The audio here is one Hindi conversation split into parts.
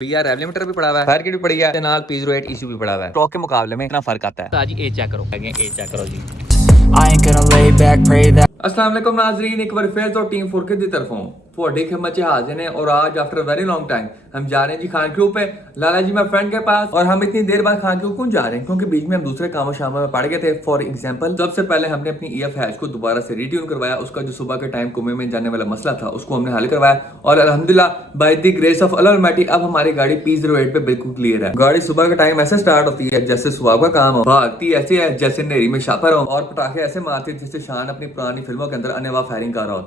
भैया रेव लिमिटर भी पड़ा हुआ है, फायर किट भी पड़ी है, नाल P08 इशू भी पड़ा हुआ है। स्टॉक के मुकाबले में इतना फर्क आता है। तो आज ये चेक करो, ये चेक करो जी। अस्सलाम वालेकुम नाजरीन, एक बार फिर तो टीम 4K की तरफों थोड़ी खिदमत च हाजिर हैं और आज आफ्टर वेरी लॉन्ग टाइम हम जा रहे हैं जी खान क्यूब पे, लाला जी मेरे फ्रेंड के पास। और हम इतनी देर बाद खान क्यूब क्यों जा रहे हैं? क्योंकि बीच में हम दूसरे कामों शामों में पड़ गए थे। फॉर एग्जांपल सबसे पहले हमने अपनी EF हैच को दोबारा से रिट्यून करवाया। उसका जो सुबह के टाइम कुएं में जाने वाला मसला था उसको हमने हल करवाया और अल्हम्दुलिल्लाह by the grace of Allah Almighty अब हमारी गाड़ी P08 पे बिल्कुल क्लियर है। गाड़ी सुबह के टाइम ऐसे स्टार्ट होती है जैसे सुबह का काम हो, भागती ऐसे है जैसे नेरी में शापर हो और पटाखे ऐसे मारती है जैसे शान अपनी पुरानी फिल्मों के अंदर अनेवा फायरिंग कर रहा हो।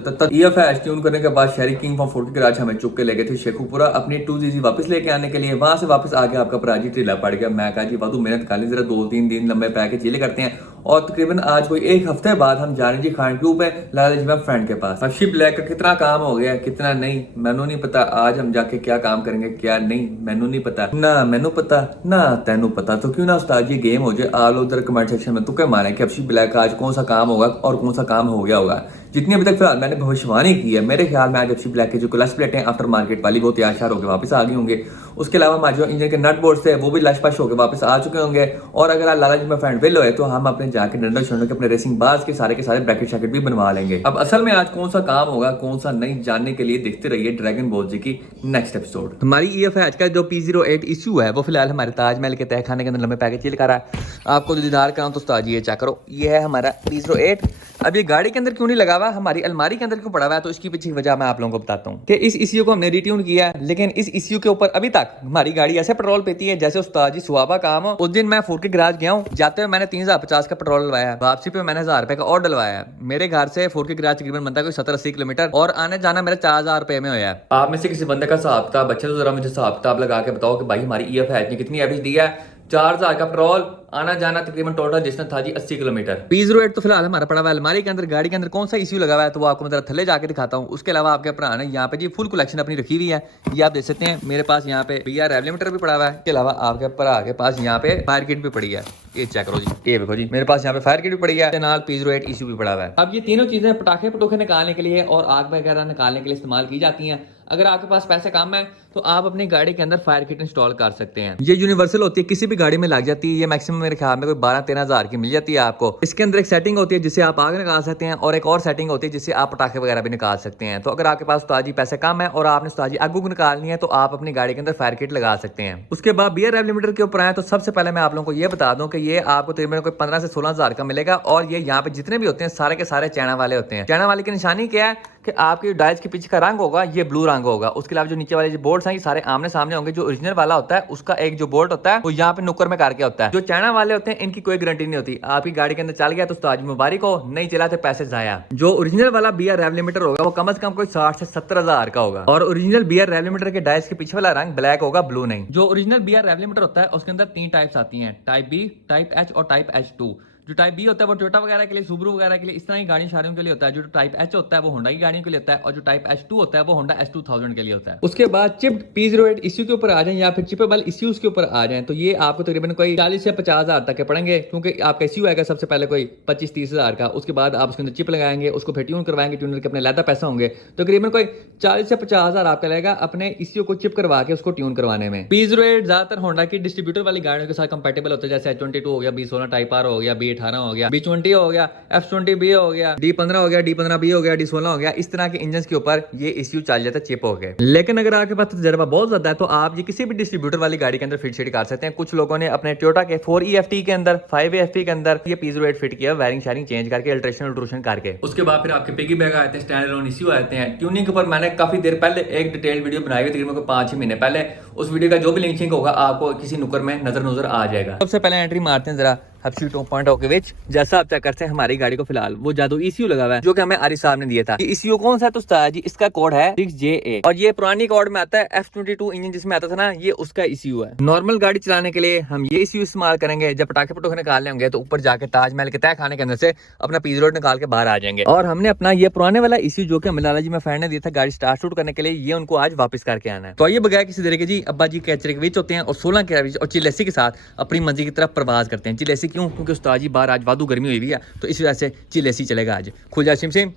EF हैच ट्यून करने के बाद शहरी किंग फॉर 4K गैराज हमें चुप के ले गए थे शेखुपुरा अपनी 2GZ वापस लेके आने के लिए। वहां से वापस आके आपका प्राजी ढीला पड़ गया। मैं कहा जी वादू मेहनत कर ली, जरा 2-3 दिन लंबे पैके चिले करते हैं। और तकरीबन आज कोई एक हफ्ते बाद हम जा रहे हैं जी खान क्यूब है लाला जी मेरे फ्रेंड के पास। हफ्शी ब्लैक का कितना काम हो गया कितना नहीं मैनू नहीं पता। आज हम जाके क्या काम करेंगे क्या नहीं मैनू नहीं पता, ना मैनू पता ना तेनू पता। तो क्यों ना उस्ताद जी गेम हो जाए, आल उधर कमेंट सेक्शन में तुक्के मारे कि हफ्शी ब्लैक का आज कौन सा काम होगा और कौन सा काम हो गया होगा। जितनी अभी तक फिलहाल मैंने भविष्यवाणी की है, मेरे ख्याल में आज हफ्शी ब्लैक के जो क्लच प्लेटें आफ्टर मार्केट वाली वो तैयार होकर वापस आ गई होंगे। उसके अलावा हमारे जो इंजन के नट बोर्ड थे वो भी लशपश होकर वापस आ चुके होंगे। और अगर लाला जी में फ्रेंड विल होए तो हम अपने जाके डंडा छोड़ने के अपने रेसिंग बाज के सारे ब्रैकेट शैकेट भी बनवा लेंगे। अब असल में आज कौन सा काम होगा कौन सा नहीं जानने के लिए देखते रहिए ड्रैगन बॉल जी की नेक्स्ट एपिसोड। हमारी EF हैच का जो P08 इशू है वो फिलहाल हमारे ताजमहल के तह खाने के अंदर लंबे पैकेज चिल कर रहा है। आपको जो दीदार कराऊं तो उस्ताद जी ये चेक करो, ये है हमारा P08। अब ये गाड़ी के अंदर क्यों नहीं लगा हुआ, हमारी अलमारी के अंदर क्यों पड़ा हुआ है, तो इसकी पीछे वजह मैं आप लोगों को बताता हूँ कि इस इश्यू को हमने रिट्यून किया है, लेकिन इस इश्यू के ऊपर अभी तक हमारी गाड़ी ऐसे पेट्रोल पीती है जैसे उस्ताद जी सुहाबा काम हो। उस दिन मैं 4K गैराज गया हूँ, जाते हुए मैंने 3050 का पेट्रोल डलवाया है, वापसी पे मैंने 1000 रुपए का और डलवाया है। मेरे घर से 4K गैराज तकरीबन बनता है कोई 70-80 किलोमीटर और आने जाना मेरा 4000 रुपए में होया है। आप में से किसी बंदे का हिसाब किताब अच्छा तो जरा मुझे हिसाब किताब लगा के बताओ कि भाई हमारी EF हैच ने कितनी एवरेज दी है। 4000 का पेट्रोल आना जाना तकरीबन टोटल जिसने था जी 80 किलोमीटर। P08 तो फिलहाल हमारा पड़ा हुआ है अलमारी के अंदर। गाड़ी के अंदर कौन सा इश्यू लगा हुआ है तो वो आपको मैं थल्ले जाके दिखाता हूँ। उसके अलावा आपके भरा ने यहाँ पे जी फुल कलेक्शन अपनी रखी हुई है, ये आप देख सकते हैं। मेरे पास यहाँ पे भैया रेव लिमिटर भी पड़ा हुआ है, इसके अलावा आपके भरा के पास यहाँ पे फायर किट भी पड़ी है। ये चेक करो जी, ये देखो जी मेरे पास यहाँ पे फायर किट भी पड़ी है, नाल P08 इशू भी पड़ा हुआ है। अब ये तीनों चीजें पटाखे पटोखे निकालने के लिए और आग वगैरह निकालने के लिए इस्तेमाल की जाती हैं। अगर आपके पास पैसे कम है तो आप अपनी गाड़ी के अंदर फायर किट इंस्टॉल कर सकते हैं। ये यूनिवर्सल होती है, किसी भी गाड़ी में लग जाती है। ये मैक्सिमम मेरे ख्याल में कोई 12-13 हज़ार की मिल जाती है आपको। इसके अंदर एक सेटिंग होती है जिससे आप आग निकाल सकते हैं और एक और सेटिंग होती है जिससे आप पटाखे वगैरह भी निकाल सकते हैं। तो अगर आपके पास उस्ताद पैसे कम है और आपने उस्ताद आग निकालनी है तो आप अपनी गाड़ी के अंदर फायर किट लगा सकते हैं। उसके बाद BR रेव लिमिटर के ऊपर आए तो सबसे पहले मैं आप लोगों को ये बता दूं कि ये आपको तकरीबन कोई 15 से 16 हज़ार का मिलेगा। और ये यहाँ पे जितने भी होते हैं सारे के सारे चाइना वाले होते हैं। चाइना वाले की निशानी क्या है कि आपके डायज के पीछे का रंग होगा ये ब्लू रंग होगा। उसके अलावा जो नीचे वाले जो बोर्ड्स हैं ये सारे आमने सामने होंगे। जो ओरिजिनल वाला होता है उसका एक जो बोर्ड होता है वो यहाँ पे नुक्कर में करके होता है। जो चाइना वाले होते हैं इनकी कोई गारंटी नहीं होती। आपकी गाड़ी के अंदर चल गया तो उस्ताद मुबारक हो, नहीं चला तो पैसे जाया। जो ओरिजिनल वाला BR रेव लिमिटर होगा वो कम से कम कोई 60 से 70 हज़ार का होगा। और ओरिजिनल BR रेव लिमिटर के डायज के पीछे वाला रंग ब्लैक होगा, ब्लू नहीं। जो ओरिजिनल BR रेव लिमिटर होता है उसके अंदर 3 टाइप्स आती हैं, टाइप B, टाइप H और टाइप H2। जो टाइप बी होता है वो टोयोटा वगैरह के लिए, सुबरू वगैरह के लिए, इस तरह की गाड़ी शादियों के लिए होता है। जो टाइप एच होता है वो होंडा की गाड़ियों के लिए होता है और जो टाइप H2 होता है वो होंडा S2000 के लिए होता है। उसके बाद चिप्ड P08 इश्यू के ऊपर आ जाए या फिर चिपेबल इश्यूज के ऊपर आ जाए तो ये आपको तकरीबन कोई 40 से 50 हज़ार तक के पड़ेंगे। क्योंकि आपका इश्यू आएगा सबसे पहले कोई 25-30 हज़ार का, उसके बाद आप उसके अंदर चिप लगाएंगे, उसको फिर ट्यून करवाएंगे, ट्यूनर के अपने लैदा पैसा होंगे। तकरीबन कोई 40 से 50 हज़ार आपका लगेगा अपने इश्यू को चिप करवा के उसको ट्यून करवाने में। P08 ज्यादातर होंडा की डिस्ट्रीब्यूटर वाली गाड़ियों के साथ कंपेटेबल होता है, जैसे H22 हो गया, B16 टाइप R हो गया, B18 हो गया, B20 हो गया, F20B हो गया, D15 हो गया, D15B हो गया, D16 हो गया। इस तरह के इंजन के ऊपर ये इश्यू चल जाता है चिप हो गए। लेकिन अगर आपके पास तजर्बा बहुत ज्यादा है तो आप ये किसी भी डिस्ट्रीब्यूटर वाली गाड़ी के अंदर फिट शेट कर सकते हैं। कुछ लोगों ने अपने टोयोटा के 4EFT के अंदर 5AFT के अंदर ये P08 फिट किया, वायरिंग शायरिंग चेंज करके अल्ट्रेशन करके। उसके बाद फिर आपके पिगी बैग आते हैं, स्टैंड अलोन इश्यू आते हैं। ट्यूनिंग के ऊपर मैंने काफी देर पहले एक डिटेल वीडियो बनाई हुई, तकरीबन 5-6 महीने पहले। उस वीडियो का जो भी लिंक होगा आपको किसी नुक्कर में नजर आ जाएगा। सबसे पहले एंट्री मारते हैं जरा हफ्शी 2.0 के विच। जैसा आप चेक करते हैं हमारी गाड़ी को फिलहाल वो जादू इश्यू लगा हुआ है जो कि हमें आरिफ साहब ने दिया था। ये इश्यू कौन सा है तो उस्ताद जी इसका कोड है 6JA और ये पुरानी कोड में आता है F22 इंजन जिसमें आता था ना, ये उसका इश्यू है। नॉर्मल गाड़ी चलाने के लिए हम ये इश्यू इस्तेमाल करेंगे। जब पटाखे पटोखे निकालने होंगे तो ऊपर जाके ताजमहल के तह खाने के अंदर से अपना P08 निकाल के बाहर आ जाएंगे। और हमने अपना ये पुराने वाला इश्यू जो कि हमें लाला जी में फ्रेंड ने दिया था गाड़ी स्टार्ट शूट करने के लिए, ये उनको आज वापस करके आना है। तो ये बगैर किसी तरीके जी अब्बा जी कैचरे के बीच होते हैं और 16 के बीच और चिलेसी के साथ अपनी मंजिल की तरफ प्रवास करते हैं। चिलेसी क्यों? क्योंकि उस्ताद जी बाहर आज वादू गर्मी हुई है, तो इस वजह से चिल एसी चलेगा आज। खुल जा सिम सिम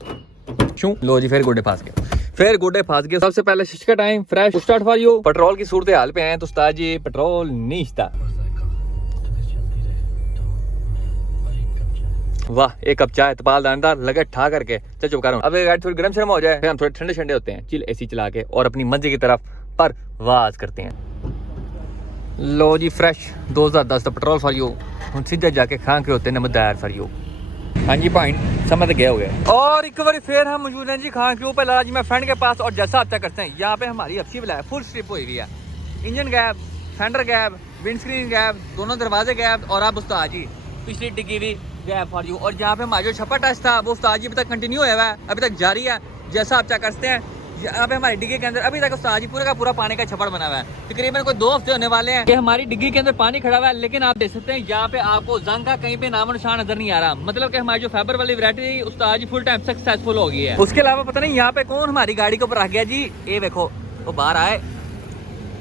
क्यों? लो जी फिर गोडे फास गए, फिर गोडे फास गए। सबसे पहले शिशका time fresh start for you. Petrol की सूरत हाल पे हैं तो उस्ताद जी पेट्रोल नहीं था। वाह, एक कप चाय तपाल दानेदार लगे ठा करके। चल चुप कर, अब गाड़ी थोड़ी गर्म शर्म हो जाए, फिर हम थोड़े ठंडे ठंडे होते हैं, चिल एसी चला के और अपनी मंजिल की तरफ परवाज करते हैं। लो जी फ्रेश 2010 पेट्रोल फॉर यू। हम सीधे जाके खां के होते हैं नमदार फॉर यू। हाँ जी पॉइंट समझ गए हो गए। और एक बार फिर हम मौजूद हैं जी खां के ऊपर लाला जी मैं फ्रेंड के पास। और जैसा आप चेक करते हैं यहाँ पे हमारी अच्छी वाला है, फुल स्ट्रिप हुई हुई है। Engine gap, fender gap, windscreen gap, दोनों दरवाजे गैप, और अब उस्ताद जी पिछली डिग्गी भी गैप फॉर यू। और जहाँ पे हमारा जो छप्पर टेस्ट था वो उस्ताद जी अभी तक कंटिन्यू हुआ है, अभी तक जारी है। जैसा आप चेक करते हैं यहाँ पे हमारी डिग्गी के अंदर अभी तक उस्ताद जी पूरा का पूरा पानी का छप्पर बना हुआ है। तकरीबन कोई 2 हफ्ते होने वाले हैं कि हमारी डिग्गी के अंदर पानी खड़ा हुआ है, लेकिन आप देख सकते हैं यहाँ पे आपको जंग का कहीं पे नामो निशान नजर नहीं आ रहा। मतलब कि हमारी जो फाइबर वाली वैरायटी उस्ताद जी फुल टाइम सक्सेसफुल हो गई है। उसके अलावा पता नहीं यहाँ पे कौन हमारी गाड़ी के ऊपर रख गया जी। ये देखो वो बाहर आए,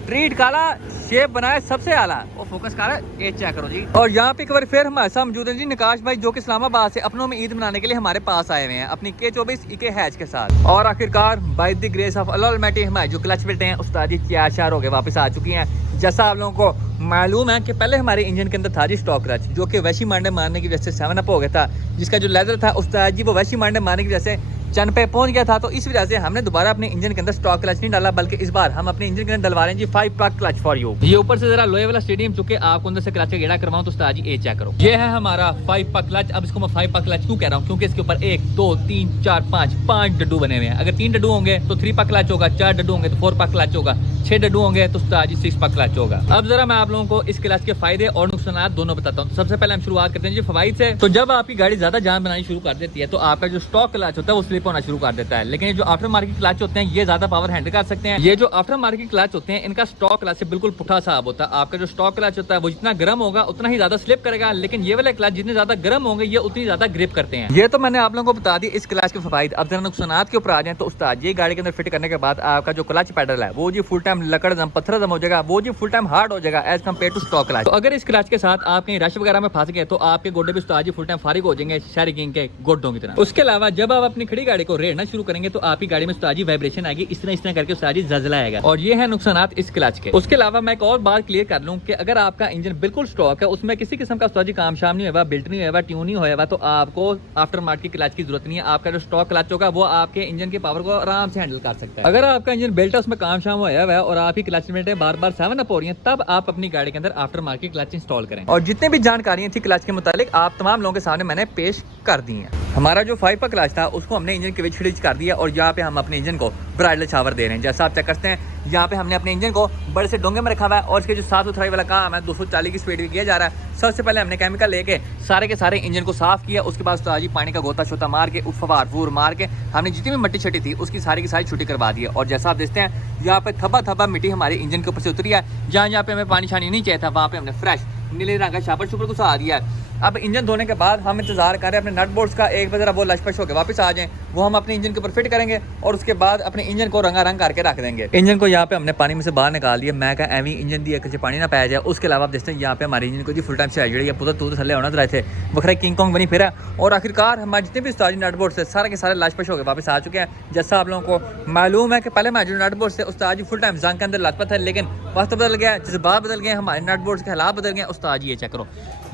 ट्रीट काला, शेप बनाए सबसे आला, वो फोकस काला, ये चेक करो जी। और यहाँ पे एक बार फिर हमारे साथ मौजूद है जी निकाश भाई, जो कि इस्लामाबाद से अपनों में ईद मनाने के लिए हमारे पास आए हुए हैं अपनी K24 इके हैच के साथ। और आखिरकार by the grace of Allah Almighty हमारे जो क्लच बेल्ट हैं उस्ताद जी 4 हो गए वापस आ चुकी हैं। जैसा आप लोगों को मालूम है कि पहले हमारे इंजन के अंदर था जी स्टॉक क्लच, जो कि वैशी मांडे मारने की वजह से 7 अप हो गया था, जिसका जो लेदर था उस्ताद जी वो वैशी मांडे मारने की वजह से चंद पे पहुंच गया था। तो इस वजह से हमने दोबारा अपने इंजन के अंदर स्टॉक क्लच नहीं डाला, बल्कि इस बार हम अपने इंजन के अंदर डलवा रहे हैं जी 5 पाक क्लच फॉर यू। ये ऊपर से जरा लोहे वाला स्टेडियम चुके आपको अंदर से क्लच का गेड़ा करवाऊं तो उस्ताद जी ये चेक करो, ये है हमारा 5 पाक क्लच। अब इसको मैं 5 पाक क्लच क्यों कह रहा हूँ? क्योंकि इसके ऊपर 1 2 3 4 5 डड्डू बने हुए हैं। अगर 3 डड्डू होंगे तो 3 पाक क्लच होगा, 4 डड्डू होंगे तो 4 पाक क्लच होगा, 6 डड्डू होंगे तो उस्ताद जी 6 पाक क्लच होगा। अब जरा मैं आप लोगों को इस क्लच के फायदे और नुकसान दोनों बताता हूँ। सबसे पहले हम शुरुआत करते हैं जी फवाइद से। तो जब आपकी गाड़ी ज्यादा जान बनानी शुरू कर देती है तो आपका जो स्टॉक क्लच होता है वो स्लिप होना शुरू कर देता है। लेकिन ये जो आफ्टर मार्केट क्लच होते हैं ये ज्यादा पावर हैंडल कर सकते हैं। ये जो आफ्टर मार्केट क्लच होते हैं इनका स्टॉक क्लच से बिल्कुल पुठा साहब होता है। आपका जो स्टॉक क्लच होता है वो जितना गर्म होगा उतना ही ज्यादा स्लिप करेगा, लेकिन ये वाले क्लच जितने ज्यादा गर्म होंगे ये उतनी ज्यादा ग्रिप करते हैं। ये तो मैंने आप लोगों को बता दी इस क्लच के फवाइद। अब जरा नुकसान के ऊपर आ जाए तो उस्ताद ये गाड़ी के अंदर फिट करने के बाद आपका जो क्लच पैडल है वो जी फुल टाइम लकड़ दम पत्थर दम हो जाएगा, वो जी फुल टाइम हार्ड हो जाएगा as compared to stock clutch. तो अगर इस क्लच के साथ आप कहीं रश वगैरह में फंस गए तो आपके गोडे भी उस्ताद जी फुल टाइम फारिग हो जाएंगे शहरी किंग के गोडों की तरह। उसके अलावा जब आप अपनी खड़ी गाड़ी को रेड़ना शुरू करेंगे तो आपकी गाड़ी में उस्ताद जी वाइब्रेशन आएगी, इस तरह करके उस्ताद जी जजला आएगा। और ये है नुकसान इस क्लच के। उसके अलावा मैं एक और बात क्लियर कर लूं कि अगर आपका इंजन बिल्कुल स्टॉक है, उसमें किसी किस्म का उस्ताद जी काम शाम नहीं हुआ, बिल्ट नहीं हुआ, ट्यून नहीं हुआ, तो आपको आफ्टर मार्केट क्लच की जरूरत नहीं है। आपका जो स्टॉक क्लच होगा वो आपके इंजन की पावर को आराम से हैंडल कर सकता है। अगर आपका इंजन बिल्ट है, उसमें काम शाम हुआ है और आपकी क्लच में बार बार 7 अप हो रही है, तब आप अपनी गाड़ी के अंदर आफ्टर मार्केट क्लच इंस्टॉल करें। और जितने भी जानकारियां थी क्लच के मुतालिक आप तमाम लोगों के सामने मैंने पेश कर दी है। हमारा जो 5 क्लच था उसको हमने इंजन के विच कर दिया और यहाँ पे हम अपने इंजन को ब्राइडल शावर दे रहे हैं। जैसा आप चेक करते हैं यहाँ पे हमने अपने इंजन को बड़े से डोंगे में रखा हुआ है और इसके जो साफ सुथराई वाला काम है 240 की स्पीड में किया जा रहा है। सबसे पहले हमने केमिकल लेके सारे के सारे इंजन को साफ किया, उसके बाद उस्ताद जी पानी का गोता शोता मार के फवार फूर मार के हमने जितनी भी मट्टी छटी थी उसकी सारी की सारी छुट्टी करवा दी है। और जैसा आप देखते हैं यहाँ पे थब्बा थब्बा मिट्टी हमारे इंजन के ऊपर से उतरी है। जहाँ पे हमें पानी छानी नहीं चाहिए था वहाँ पे हमने फ्रेश नीले रंग का शापर शुपर को आ दिया है। अब इंजन धोने के बाद हम इंतजार कर रहे हैं अपने नट बोल्ट्स का, एक बार वो लशपश होकर वापस आ जाएं, वो हम अपने इंजन के ऊपर फिट करेंगे और उसके बाद अपने इंजन को रंगारंग करके रख देंगे। इंजन को यहाँ पे हमने पानी में से बाहर निकाल दिया, मैं कहा एवं इंजन दी एक पानी ना पाया जाए। उसके अलावा आप देखते हैं यहाँ पे हमारे इंजन को जी फुल टाइम से जी पुत्र तू थले होना रहे थे बखरा किंग कॉन्ग बनी फिर। और आखिरकार हमारे जितने भी उस्ताद नट बोल्ट से सारे के सारे लशपश होकर वापस आ चुके हैं। जैसा आप लोगों को मालूम है कि पहले हमारे जो नट बोल्ट से उस्ताद जी फुल टाइम जंग के अंदर लथपथ है, लेकिन वक्त बदल गया, जज्बात बदल गए, हमारे नट बोल्ट के हालात बदल गए। उस्ताद जी ये चेक करो,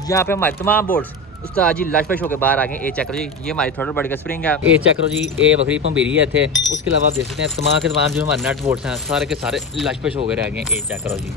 यहाँ पे हमारे तमाम बोल्ट्स उस्ताद जी लशपश होकर बाहर आ गए। ये चेक करो जी, ये हमारी थोड़ा बड़ी का स्प्रिंग है, ये चेक करो जी, ये बकरी पंबीरी है थे। उसके अलावा आप देख सकते हैं तमाम के तमाम जो हमारे नट बोल्ट्स हैं सारे के सारे लशपश हो गए रह गए। ये चेक करो जी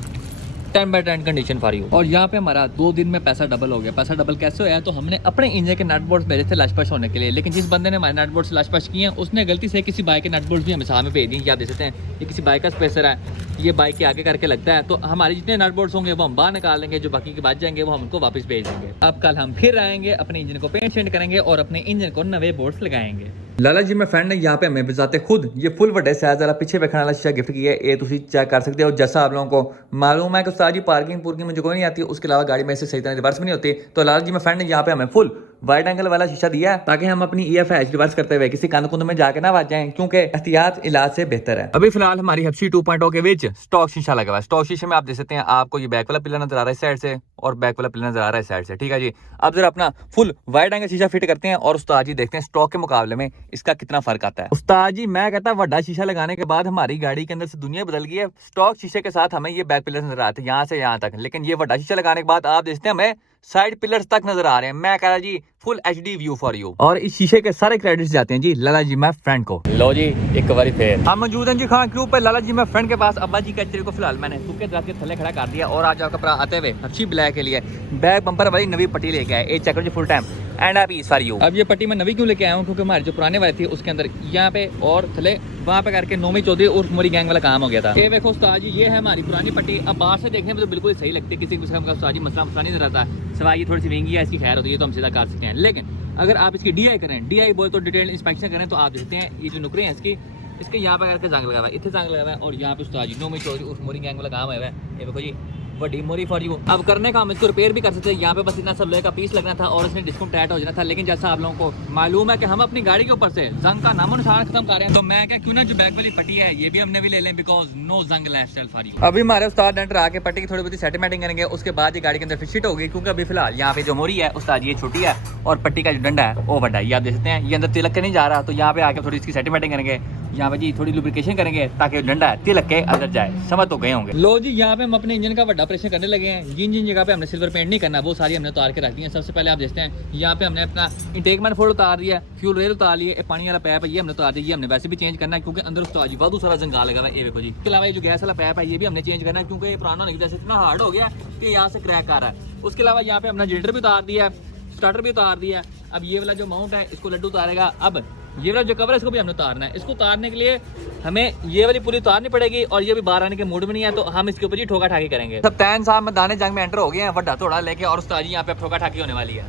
10/10 कंडीशन फॉर यू। और यहाँ पे हमारा 2 दिन में पैसा डबल हो गया। पैसा डबल कैसे होया? तो हमने अपने इंजन के नट बोल्ट्स भेजे थे लशपश होने के लिए, लेकिन जिस बंदे ने हमारे नट बोल्ट्स लशपश किए हैं उसने गलती से किसी बाइक के नट बोल्ट्स भी हमें साथ में भेज दिए। आप देख सकते हैं ये किसी बाइक का स्पेसर है, ये बाइक के आगे करके लगता है। तो हमारे जितने नट बोल्ट्स होंगे वो हम बाहर निकाल देंगे, जो बाकी के बच जाएंगे वो हम उनको वापस भेज देंगे। अब कल हम फिर आएंगे, अपने इंजन को पेंट शेंट करेंगे और अपने इंजन को नए बोल्ट्स लगाएंगे। लाला जी मैं फ्रेंड ने यहाँ पे हमें बजाते खुद ये फुल वड्डे साइज वाला पीछे वेखने वाला शीशा गिफ्ट किया है। ये तुम चेक कर सकते हो। जैसा आप लोगों को मालूम है कि सारी पार्किंग मुझे कोई नहीं आती, उसके अलावा गाड़ी में से सही तरह रिवर्स भी नहीं होती, तो लाला जी मैं फ्रेंड ने यहाँ पे हमें फुल वाइड एंगल वाला शीशा दिया है ताकि हम अपनी EFH रिवर्स करते हुए किसी कंध कुंद में जाके ना बच जाएं, क्योंकि एहतियात इलाज से बेहतर है। अभी फिलहाल हमारी हब्शी 2.0 के बीच स्टॉक शीशा लगा हुआ है। स्टॉक शीशे में आप देख सकते हैं आपको ये बैक वाला पिलर नजर आ रहा है साइड से और बैक वाला पिलर नजर आ रहा है साइड से, ठीक है जी। अब जरा अपना फुल वाइड एंगल शीशा फिट करते हैं और उस्ताद जी देखते हैं स्टॉक के मुकाबले में इसका कितना फर्क आता है। उस्ताद जी मैं कहता बड़ा शीशा लगाने के बाद हमारी गाड़ी के अंदर से दुनिया बदल गई है। स्टॉक शीशे के साथ हमें ये बैक पिलर नजर आते हैं यहाँ से यहाँ तक, लेकिन ये बड़ा शीशा लगाने के बाद आप देखते हैं हमें साइड पिलर्स तक नजर आ रहे हैं। मैं कह रहा जी full HD view for you. और इस शीशे के सारे क्रेडिट्स जाते हैं जी लाला जी मैं फ्रेंड को। लो जी एक बार फिर हम मौजूद हैं जी खान क्रू पे लाला जी मैं फ्रेंड के पास। अब्बा जी कचरे को फिलहाल मैंने सूखे दरख्त के थल्ले खड़ा कर दिया और आज आपका कपड़ा आते हुए अच्छी ब्लैक के लिए बैक बम्पर वाली नवी पट्टी लेके आए। एक चक्कर जी फुल टाइम एंड आप इस फॉर यू। अब ये पट्टी मैं नवी क्यों लेके आया हूँ, क्योंकि हमारे जो पुराने वाले थी उसके अंदर यहाँ पे और थले वहाँ पे करके नोमी चौधरी और मोरी गैंग वाला काम हो गया था। ये देखो उस्ताद जी ये है हमारी पुरानी पट्टी। अब बाहर से देखने में तो बिल्कुल सही लगती है, किसी किस्म का उस्ताद जी मसला नहीं रहता, सवाई ये थोड़ी सी महंगी है इसकी खैर होती है तो हम सीधा कर सकते हैं। लेकिन अगर आप इसकी DI करें, DI बोले तो डिटेल इंस्पेक्शन करें, तो आप देखते हैं ये जो नुकरे हैं इसके यहाँ पे करके जंग लगा हुआ है, इतने जंग लगा हुआ है और यहाँ पे उस्ताद जी नोमी चौधरी उस मोरी गैंग वाला काम हुआ है। ये देखो जी बड़ी मोरी फॉर यू। अब करने का हम इसको रिपेयर भी कर सकते हैं, यहाँ पे बस इतना सब लोहे का पीस लगना था और इसने डिस्काउंट टाइट हो जाना था। लेकिन जैसा आप लोगों को मालूम है कि हम अपनी गाड़ी के ऊपर से जंग का नामो निशान खत्म कर रहे हैं, तो मैं क्या क्यों ना जो बैक वाली पट्टी है ये भी हमने भी ले लें, बिकॉज नो जंग लाइफस्टाइल फॉर यू। अभी हमारे उस्ताद डेंटर आके पट्टी की थोड़ी बहुत सेटिंग करेंगे, उसके बाद ये गाड़ी के अंदर फिट होगी, क्योंकि अभी फिलहाल यहाँ पे जो मोरी है उस्ताद ये छोटी है और पट्टी का जो डंडा है वो बड़ा है। ये आप देख सकते हैं ये अंदर तिलक के नहीं जा रहा, तो यहाँ पे आके थोड़ी इसकी सेटिंग करेंगे, यहाँ पे जी थोड़ी लुब्रिकेशन करेंगे ताकि डंडा तिलक के अंदर जाए। समझ तो गए होंगे। लो जी यहाँ पे हम अपने इंजन का बड़ा ऑपरेशन करने लगे हैं। जिन जगह पे हमने सिल्वर पेंट नहीं करना वो सारी हमने उतार के रख दी है। सबसे पहले आप देखते हैं यहाँ पे हमने अपना इंटेक मैनिफोल्ड उतार दिया, फ्यूल रेल उतार लिए, पानी वाला पैप है ये हमने उतार दिया, ये हमने वैसे भी चेंज करना है क्योंकि अंदर उस्ताद जी बहुत सारा जंगाल लगा हुआ है। ये देखो जी, इसके अलावा ये जो गैस वाला पैप है ये भी हमने चेंज करना है क्योंकि ये पुराना होने की वजह से इतना हार्ड हो गया कि यहाँ से क्रैक आ रहा है। उसके अलावा यहाँ पे हमने जनरेटर भी उतार दिया है, स्टार्टर भी उतार दिया। अब ये वाला जो माउंट है इसको लड्डू उतारेगा। अब ये वाला जो कवर है इसको भी हमने उतारना है। इसको उतारने के लिए हमें ये वाली पूरी उतारनी पड़ेगी और ये भी बाहर आने के मूड में नहीं है, तो हम इसके ऊपर ही ठोका ठाकी करेंगे। सब तैन साहब मैदान जंग में एंटर हो गए हैं बड़ा थोड़ा लेके और उस्ताद जी यहाँ पे ठोका ठाकी होने वाली है।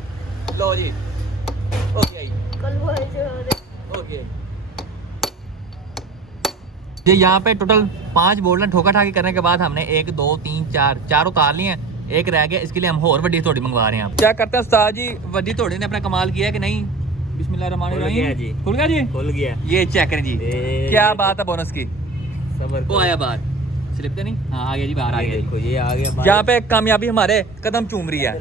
लो जी ओके ओके। ये यहाँ पे टोटल 5 बोल्ट ठोका ठाकी करने के बाद हमने 1 2 3 4 उतार लिए हैं, एक रह गया, इसके लिए हम और वड्डी थोड़ी मंगवा रहे हैं। चेक करते हैं उस्ताद जी वड्डी थोड़ी ने अपना कमाल किया है कि नहीं। बिस्मिल्लाहिर्रहमानिर्रहीम। खुल गया जी। ये चेक करें जी क्या बात है बोनस की। वो आया बाहर स्लिप तो नहीं, हाँ आ गया जी बाहर आ गया। देखो ये आ गया, यहाँ पे कामयाबी हमारे कदम चूम रही है।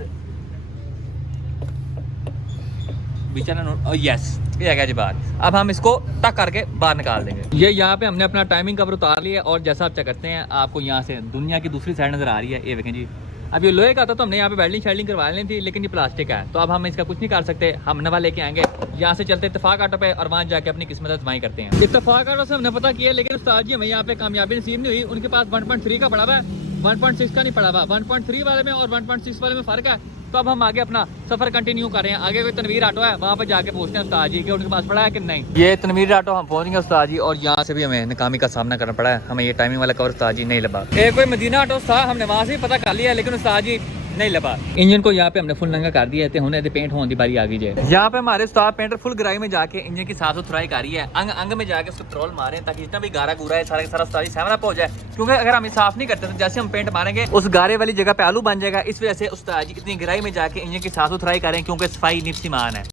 यस ये आ गया जी बाहर। अब हम इसको टक करके बाहर निकाल देंगे। ये यहाँ पे हमने अपना टाइमिंग कवर उतार लिया और जैसा आप चेक करते हैं आपको यहाँ से दुनिया की दूसरी साइड नजर आ रही है। ये देखें जी, अब ये लोहे का था तो हमने यहाँ पे वेल्डिंग शेल्डिंग करवा लेनी थी, लेकिन ये प्लास्टिक है तो अब हम इसका कुछ नहीं कर सकते। हम नवा लेके आएंगे, यहाँ से चलते इत्तेफाक ऑटो पे और वहाँ जाके अपनी किस्मत आजमाई करते हैं। इत्तेफाक ऑटो से हमने पता किया, लेकिन उस्ताद जी हमें यहाँ पे कामयाबी नसीब नहीं हुई। उनके पास 1.3 का पड़ा हुआ है, 1.6 का नहीं पड़ा हुआ। 1.3 वाले में और 1.6 वाले में फर्क है। तो अब हम आगे अपना सफर कंटिन्यू कर रहे हैं। आगे कोई तनवीर ऑटो है वहाँ पर जाके पूछते हैं उस्ताद जी कि उनके पास पड़ा है कि नहीं। ये तनवीर ऑटो हम पहुँच गए उस्ताद जी, और यहाँ से भी हमें नाकामी का सामना करना पड़ा है। हमें ये टाइमिंग वाला कवर उस्ताद जी नहीं लगा। एक कोई मदीना ऑटो था, हमने वहाँ से पता कर लिया, लेकिन उस्ताद जी नहीं लगा। इंजन को यहाँ पे हमने फुल नंगा कर दिया है, होने पेंट होने की बारी आ गई है। यहाँ पे हमारे उस्ताद पेंटर फुल गहराई में जाके इंजन की साफ सुथराई कर रही है, अंग अंग में जाके उसको पेट्रोल मारे ताकि जितना भी गारा गुरा है सारा सारा उस्ताद जी सामना पहुंच जाए। क्योंकि अगर हम साफ नहीं करते तो जैसे हम पेंट मारेंगे उस गारे वाली जगह पे आलू बन जाएगा। इस वजह से उस्ताद जी इतनी गहराई में जाके इंजन की साफ सुथराई करें, क्योंकि सफाई निफ्स ईमान है।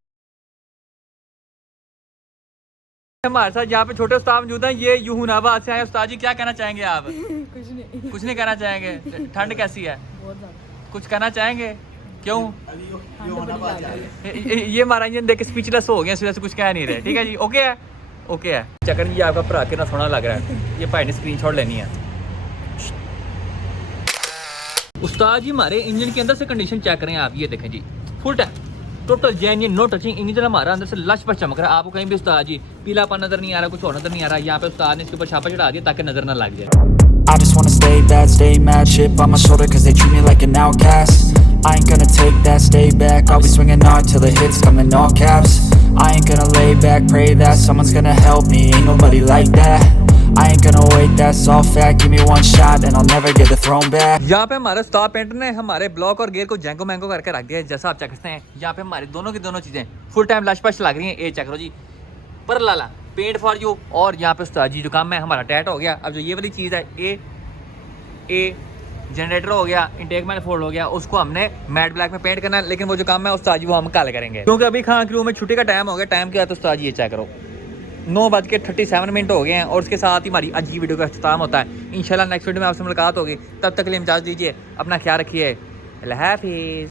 हमारे साथ यहाँ पे छोटे उस्ताद मौजूद हैं, ये यूनाबाद से आए। उस्ताद जी क्या कहना चाहेंगे आप? कुछ नहीं कहना चाहेंगे। ठंड कैसी है? कुछ कहना चाहेंगे? क्यों? ये हमारा इंजन देख के स्पीचलेस हो गया, इस वजह से कुछ कह नहीं रहे। ठीक है जी, ओके है, ओके है। चक्कर जी आपका भरा कितना सोना लग रहा है। ये भाई ने स्क्रीनशॉट लेनी है। उस्ताद जी हमारे इंजन के अंदर से कंडीशन चेक करें आप, ये देखें जी full tank total genuine no touching. Engine हमारा अंदर से लश पर चमक रहा है। आपको कहीं भी उस्ताद जी पीलापन नजर नहीं आ रहा, कुछ और नजर नहीं आ रहा। यहाँ पे उस्ताद ने इसके ऊपर छापा चढ़ा दिया ताकि नजर ना लग जाए। I just wanna stay bad, stay mad, shit on my shoulder cause they treat me like an outcast. I ain't gonna take that, stay back, I'll be swinging hard till the hits come in all caps. I ain't gonna lay back, pray that someone's gonna help me, ain't nobody like that. I ain't gonna wait, that's all fact, give me one shot and I'll never get the throne back. यहाँ पे हमारे उस्ताद पेंटर ने हमारे ब्लॉक और गियर को जैंको मैंगो करके रख दिया है। जैसा आप चेक करते हैं यहाँ पे हमारी दोनों की दोनों चीजें फुल टाइम लश पश लग रही हैं। ये चेक करो जी, पर लाला पेंट फॉर यू। और यहाँ पे उस्ताद जी जो काम है हमारा टैट हो गया। अब जो ये वाली चीज़ है ए जनरेटर हो गया, इंटेक मैनिफोल्ड हो गया, उसको हमने मैट ब्लैक में पेंट करना है। लेकिन वो जो काम है उस्ताद जी वो हम कल करेंगे, क्योंकि अभी खान क्रू में छुट्टी का टाइम हो गया। टाइम क्या है तो उस्ताद जी ये चेक करो, 9:37 हो गए हैं। और उसके साथ ही हमारी आज की वीडियो का अख्ताम होता है। इंशाल्लाह नेक्स्ट वीडियो में आपसे मुलाकात होगी, तब तक के लिए इजाज़त दीजिए, अपना ख्याल रखिए, अल्लाह हाफिज़।